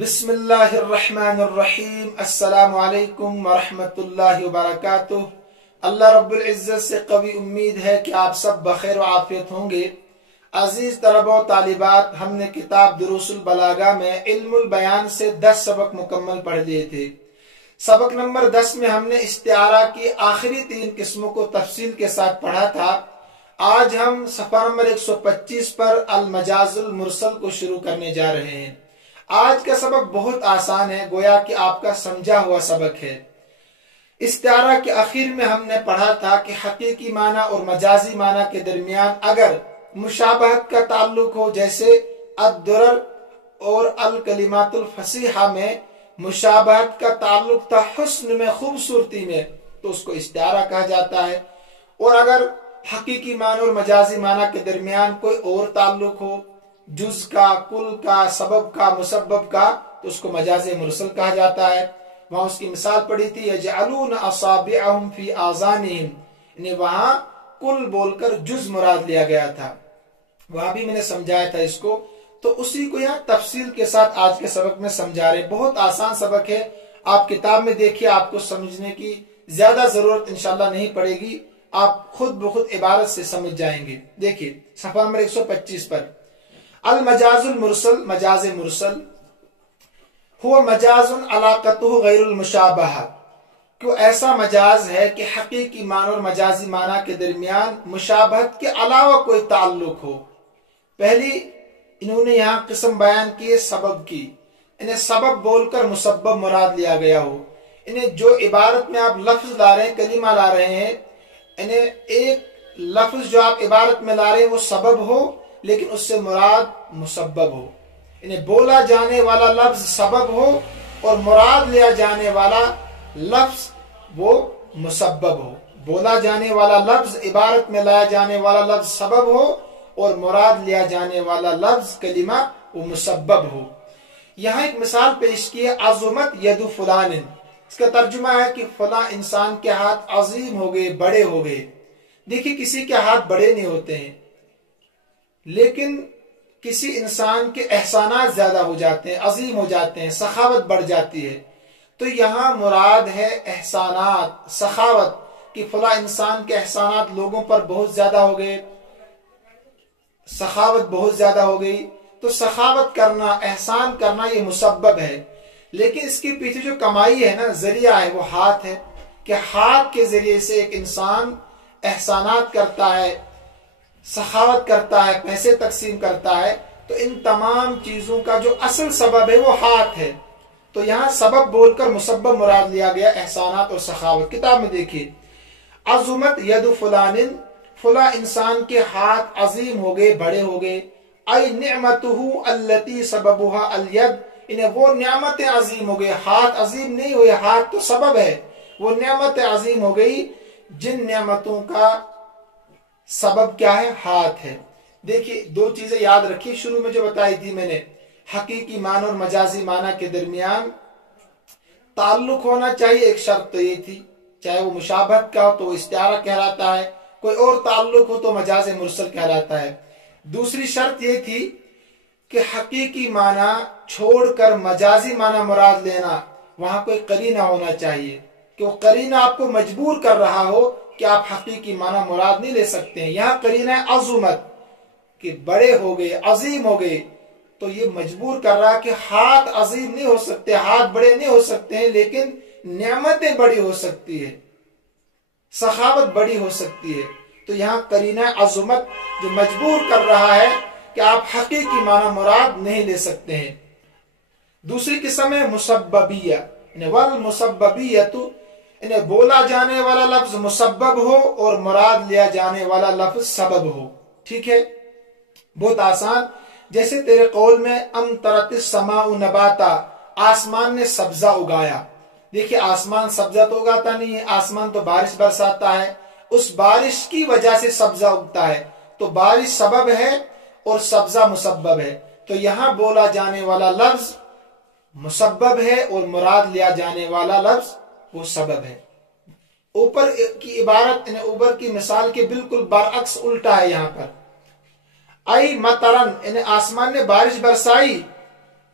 بسم اللہ الرحمن الرحیم۔ السلام علیکم ورحمۃ اللہ وبرکاتہ۔ اللہ رب العزت سے قوی امید ہے کہ آپ سب بخیر و عافیت ہوں گے۔ عزیز طلبہ و طالبات، ہم نے کتاب دروس البلاغہ میں علم البیان سے 10 سبق مکمل پڑھ لیے تھے۔ سبق نمبر 10 میں ہم نے استعارہ کی آخری 3 قسموں کو تفصیل کے ساتھ پڑھا تھا۔ آج ہم صفحہ نمبر 125 پر المجاز المرسل کو شروع کرنے جا رہے ہیں۔ آج کا سبق بہت آسان ہے، گویا کہ آپ کا سمجھا ہوا سبق ہے۔ استعارہ کے آخر میں ہم نے پڑھا تھا کہ حقیقی معنی اور مجازی معنی کے درمیان اگر مشابہت کا تعلق ہو، جیسے الدرر اور الکلمات الفصیحہ میں مشابہت کا تعلق تھا حسن میں، خوبصورتی میں، تو اس کو استعارہ کہا جاتا ہے۔ اور اگر حقیقی معنی اور مجازی معنی کے درمیان کوئی اور تعلق ہو، جز کا، کل کا، سبب کا، مسبب کا، تو اس کو مجاز مرسل کہا جاتا ہے۔ وہاں اس کی مثال پڑھی تھی یجعلون اصابعهم فی آذانہم، یعنی وہاں کل بول کر جز مراد لیا گیا تھا، وہاں بھی میں نے سمجھایا تھا اس کو، تو اسی کو یہاں تفصیل کے ساتھ آج کے سبق میں سمجھا رہے۔ بہت آسان سبق ہے، آپ کتاب میں دیکھیے، آپ کو سمجھنے کی زیادہ ضرورت انشاءاللہ نہیں پڑے گی، آپ خود بخود عبارت سے سمجھ جائیں گے۔ دیکھیے صفحہ نمبر 125 پر المجاز المرسل، مجاز مرسل هو مجاز علاقته غیر المشابہہ، کہ ایسا مجاز ہے کہ حقیقی معنی اور مجازی معنی کے درمیان مشابہت کے علاوہ کوئی تعلق ہو۔ پہلی انہوں نے یہاں قسم بیان کی سبب کی، انہیں سبب بول کر مسبب مراد لیا گیا ہو۔ انہیں جو عبارت میں آپ لفظ لا رہے ہیں، کلمہ لا رہے ہیں، انہیں ایک لفظ جو آپ عبارت میں لا رہے ہیں وہ سبب ہو، لیکن اس سے مراد مسبب ہو۔ انہیں بولا جانے والا لفظ سبب ہو اور مراد لیا جانے والا لفظ وہ مسبب ہو۔ بولا جانے والا لفظ، عبارت میں لایا جانے والا لفظ سبب ہو اور مراد لیا جانے والا لفظ کلمہ وہ مسبب ہو۔ یہاں ایک مثال پیش کی ہے، عظمت ید فلان، اس کا ترجمہ ہے کہ فلاں انسان کے ہاتھ عظیم ہو گئے، بڑے ہو گئے۔ دیکھیے کسی کے ہاتھ بڑے نہیں ہوتے ہیں، لیکن کسی انسان کے احسانات زیادہ ہو جاتے ہیں، عظیم ہو جاتے ہیں، سخاوت بڑھ جاتی ہے۔ تو یہاں مراد ہے احسانات، سخاوت، کہ فلاں انسان کے احسانات لوگوں پر بہت زیادہ ہو گئے، سخاوت بہت زیادہ ہو گئی۔ تو سخاوت کرنا، احسان کرنا یہ مسبب ہے، لیکن اس کے پیچھے جو کمائی ہے نا، ذریعہ ہے، وہ ہاتھ ہے، کہ ہاتھ کے ذریعے سے ایک انسان احسانات کرتا ہے، سخاوت کرتا ہے، پیسے تقسیم کرتا ہے۔ تو ان تمام چیزوں کا جو اصل سبب ہے وہ ہاتھ ہے۔ تو یہاں سبب بول کر مسبب مراد لیا گیا، احسانات اور سخاوت۔ کتاب میں دیکھیے، عظمت ید فلان، فلاں انسان کے ہاتھ عظیم ہو گئے، بڑے ہو گئے۔ ای نعمتہ التی سببها الید، انہیں وہ نعمتیں عظیم ہو گئی، ہاتھ عظیم نہیں ہوئے، ہاتھ تو سبب ہے، وہ نعمتیں عظیم ہو گئی جن نعمتوں کا سبب کیا ہے؟ ہاتھ ہے۔ دیکھیے 2 چیزیں یاد رکھیے، شروع میں جو بتائی تھی میں نے، حقیقی معنی اور مجازی معنی کے درمیان تعلق ہونا چاہیے، ایک شرط تو یہ تھی، چاہے وہ مشابہت کا ہو تو استعارہ کہلاتا ہے، کوئی اور تعلق ہو تو مجاز مرسل کہلاتا ہے۔ دوسری شرط یہ تھی کہ حقیقی معنی چھوڑ کر مجازی معنی مراد لینا، وہاں کوئی قرینہ ہونا چاہیے، کہ وہ قرینہ آپ کو مجبور کر رہا ہو کہ آپ حقیقی معنی مراد نہیں لے سکتے ہیں۔ یہاں قرینہ عظمت، کہ بڑے ہو گئے، عظیم ہو گئے، تو یہ مجبور کر رہا کہ ہاتھ عظیم نہیں ہو سکتے، ہاتھ بڑے نہیں ہو سکتے ہیں، لیکن نعمتیں بڑی ہو سکتی ہے، سخاوت بڑی ہو سکتی ہے۔ تو یہاں قرینہ عظمت جو مجبور کر رہا ہے کہ آپ حقیقی معنی مراد نہیں لے سکتے ہیں۔ دوسری قسم ہے مسببیہ، والمسببیۃ، انہیں بولا جانے والا لفظ مسبب ہو اور مراد لیا جانے والا لفظ سبب ہو۔ ٹھیک ہے، بہت آسان، جیسے تیرے قول میں امطرت السماء نباتا، آسمان نے سبزہ اگایا۔ دیکھیے آسمان سبزہ تو اگاتا نہیں ہے، آسمان تو بارش برساتا ہے، اس بارش کی وجہ سے سبزہ اگتا ہے، تو بارش سبب ہے اور سبزہ مسبب ہے۔ تو یہاں بولا جانے والا لفظ مسبب ہے اور مراد لیا جانے والا لفظ وہ سبب ہے۔ اوپر کی عبارت، اوپر کی مثال کے بالکل برعکس الٹا ہے یہاں پر۔ ای مطرن، آسمان نے بارش برسائی،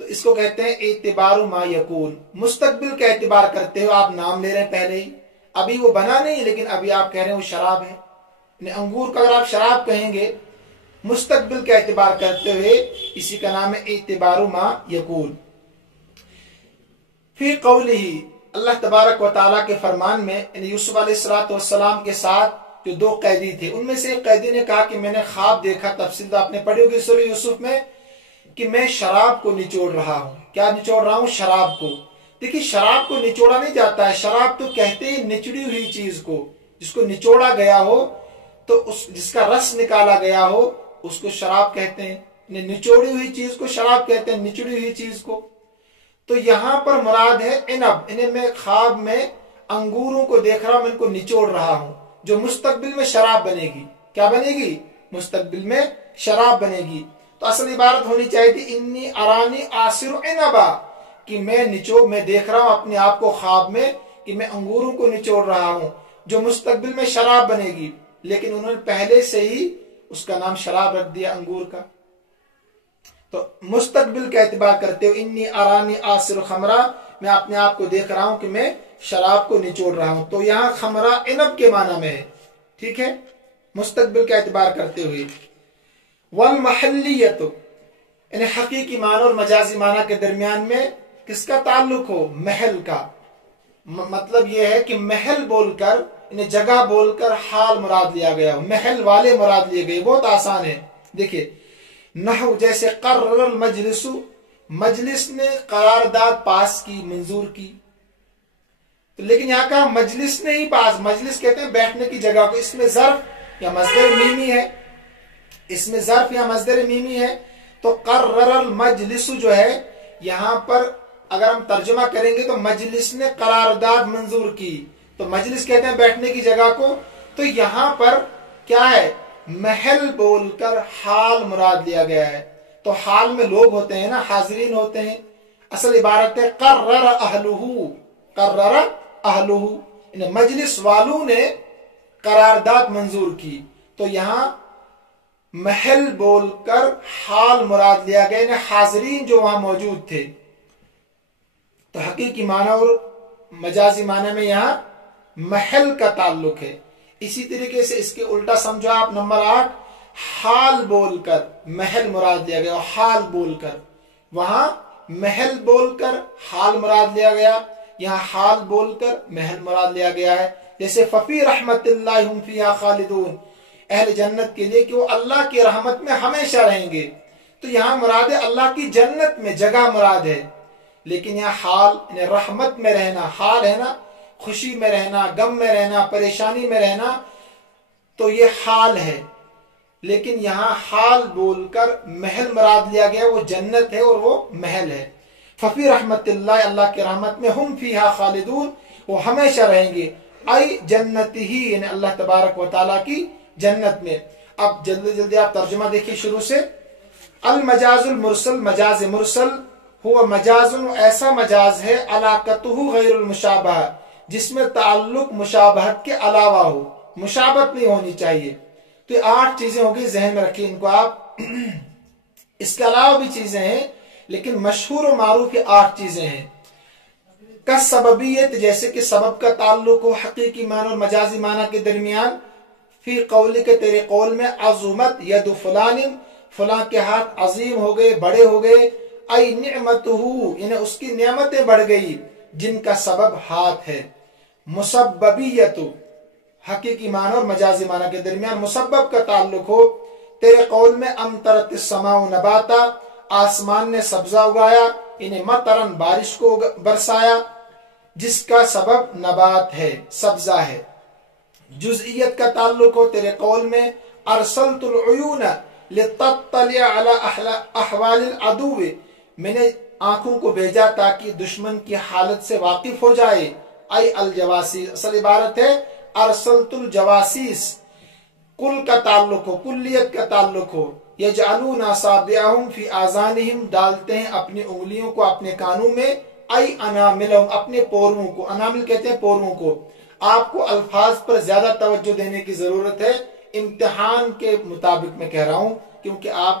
تو اس کو کہتے ہیں اعتبار ما یکون، مستقبل کا اعتبار کرتے ہو. آپ نام لے رہے ہیں پہلے ہی، ابھی وہ بنا نہیں لیکن ابھی آپ کہہ رہے ہیں وہ شراب ہے. انگور کا اگر آپ شراب کہیں گے مستقبل کا اعتبار کرتے ہوئے، اسی کا نام ہے اعتبار ما یکون. فی قولہ، اللہ تبارک و تعالیٰ کے فرمان میں، یوسف علیہ السلام کے ساتھ جو دو قیدی تھے ان میں سے ایک قیدی نے کہا کہ میں نے خواب دیکھا، تفصیل تو آپ نے پڑھی ہوگی سورہ یوسف میں، کہ میں شراب کو نچوڑ رہا ہوں. کیا نچوڑ رہا ہوں؟ شراب کو. دیکھیے شراب کو نچوڑا نہیں جاتا ہے، شراب تو کہتے ہیں نچڑی ہوئی چیز کو، جس کو نچوڑا گیا ہو تو جس کا رس نکالا گیا ہو اس کو شراب کہتے ہیں. نچوڑی ہوئی چیز کو شراب کہتے ہیں، نچڑی ہوئی چیز کو. تو یہاں پر مراد ہے عنب. میں خواب میں انگوروں کو دیکھ رہا ہوں، میں ان کو نچوڑ رہا ہوں، جو مستقبل میں شراب بنے گی. کیا بنے گی؟ مستقبل میں شراب بنے گی. تو اصل عبارت ہونی چاہیے تھی انی ارانی آصر عنبا، کہ میں دیکھ رہا ہوں اپنے آپ کو خواب میں کہ میں انگوروں کو نچوڑ رہا ہوں جو مستقبل میں شراب بنے گی. لیکن انہوں نے پہلے سے ہی اس کا نام شراب رکھ دیا، انگور کا. تو مستقبل کا اعتبار کرتے ہو انی ارانی آصر خمرہ، میں اپنے آپ کو دیکھ رہا ہوں کہ میں شراب کو نچوڑ رہا ہوں. تو یہاں خمرہ عنب کے معنی میں ہے. ٹھیک ہے، مستقبل کا اعتبار کرتے ہوئے. والمحلیت، یعنی حقیقی معنی اور مجازی معنی کے درمیان میں کس کا تعلق ہو؟ محل کا. مطلب یہ ہے کہ محل بول کر، یعنی جگہ بول کر حال مراد لیا گیا ہو، محل والے مراد لیے گئے. بہت آسان ہے. دیکھیے نحو جیسے قرر المجلس، مجلس نے قرارداد پاس کی، منظور کی. لیکن یہاں کہا مجلس نے ہی پاس. مجلس کہتے ہیں بیٹھنے کی جگہ کو. اس میں ظرف یا مصدر میمی ہے، اس میں ظرف یا مصدر میمی ہے. تو قرر المجلس جو ہے یہاں پر اگر ہم ترجمہ کریں گے تو مجلس نے قرارداد منظور کی. تو مجلس کہتے ہیں بیٹھنے کی جگہ کو. تو یہاں پر کیا ہے؟ محل بول کر حال مراد لیا گیا ہے. تو حال میں لوگ ہوتے ہیں نا، حاضرین ہوتے ہیں. اصل عبارت ہے قرر اہلہ، قرر اہلہ، مجلس والوں نے قرارداد منظور کی. تو یہاں محل بول کر حال مراد لیا گیا، یعنی حاضرین جو وہاں موجود تھے. تو حقیقی معنی اور مجازی معنی میں یہاں محل کا تعلق ہے. اسی طریقے سے اس کے الٹا سمجھو آپ. نمبر 8، حال بول کر محل مراد لیا گیا. حال بول کر، وہاں محل بول کر حال مراد لیا گیا، یہاں حال بول کر محل مراد لیا گیا ہے. جیسے ففی رحمت اللہ ہم فیہا خالدون، اہل جنت کے لیے کہ وہ اللہ کی رحمت میں ہمیشہ رہیں گے. تو یہاں مراد ہے اللہ کی جنت میں، جگہ مراد ہے. لیکن یہاں حال یعنی رحمت میں رہنا، حال ہے نا، خوشی میں رہنا، غم میں رہنا، پریشانی میں رہنا، تو یہ حال ہے. لیکن یہاں حال بول کر محل مراد لیا گیا، وہ جنت ہے اور وہ محل ہے. ففی رحمت اللہ، اللہ کی رحمت میں، ہم فیہا خالدون، وہ ہمیشہ رہیں گے. ای جنت ہی، یعنی اللہ تبارک و تعالیٰ کی جنت میں. اب جلدی جلدی آپ ترجمہ دیکھیں شروع سے. المجاز المرسل، مجاز مرسل، ہوا مجاز، ایسا مجاز ہے، علاقتہ غیر المشابہ، جس میں تعلق مشابہت کے علاوہ ہو، مشابہت نہیں ہونی چاہیے. تو یہ 8 چیزیں ہوگی، ذہن میں رکھیں ان کو آپ. اس کے علاوہ بھی چیزیں ہیں لیکن مشہور و معروف 8 چیزیں ہیں. کا سببیت، جیسے کہ سبب کا تعلق ہو حقیقی معنی اور مجازی معنی کے درمیان. فی قولی، کے تیرے قول میں، عظمت ید فلان، فلاں کے ہاتھ عظیم ہو گئے، بڑے ہو گئے. ای نعمتہ، یعنی اس کی نعمتیں بڑھ گئی جن کا سبب ہاتھ ہے. مسببیت، حقیقی معنی اور مجازی معنی کے درمیان مسبب کا تعلق ہو. تیرے قول میں، امطرت السماء نباتا، آسمان نے سبزہ اگایا، انہیں مطرن، بارش کو برسایا، جس کا سبب نبات ہے، سبزہ ہے. جزئیت کا تعلق ہو تیرے قول میں، ارسلت العیون لتطلع علی احوال العدو، میں نے آنکھوں کو بھیجا تاکہ دشمن کی حالت سے واقف ہو جائے. ای الجواسیس، اصل عبارت ہے ارسلت الجواسیس. کل کا تعلق ہو، کلیت کا تعلق ہو. یجعلون اصابعهم فی آذانہم، ڈالتے ہیں اپنی انگلیوں کو اپنے کانوں میں. ای اناملہم، اپنے پوروں کو. انامل کہتے ہیں پوروں کو. آپ کو الفاظ پر زیادہ توجہ دینے کی ضرورت ہے، امتحان کے مطابق میں کہہ رہا ہوں، کیونکہ آپ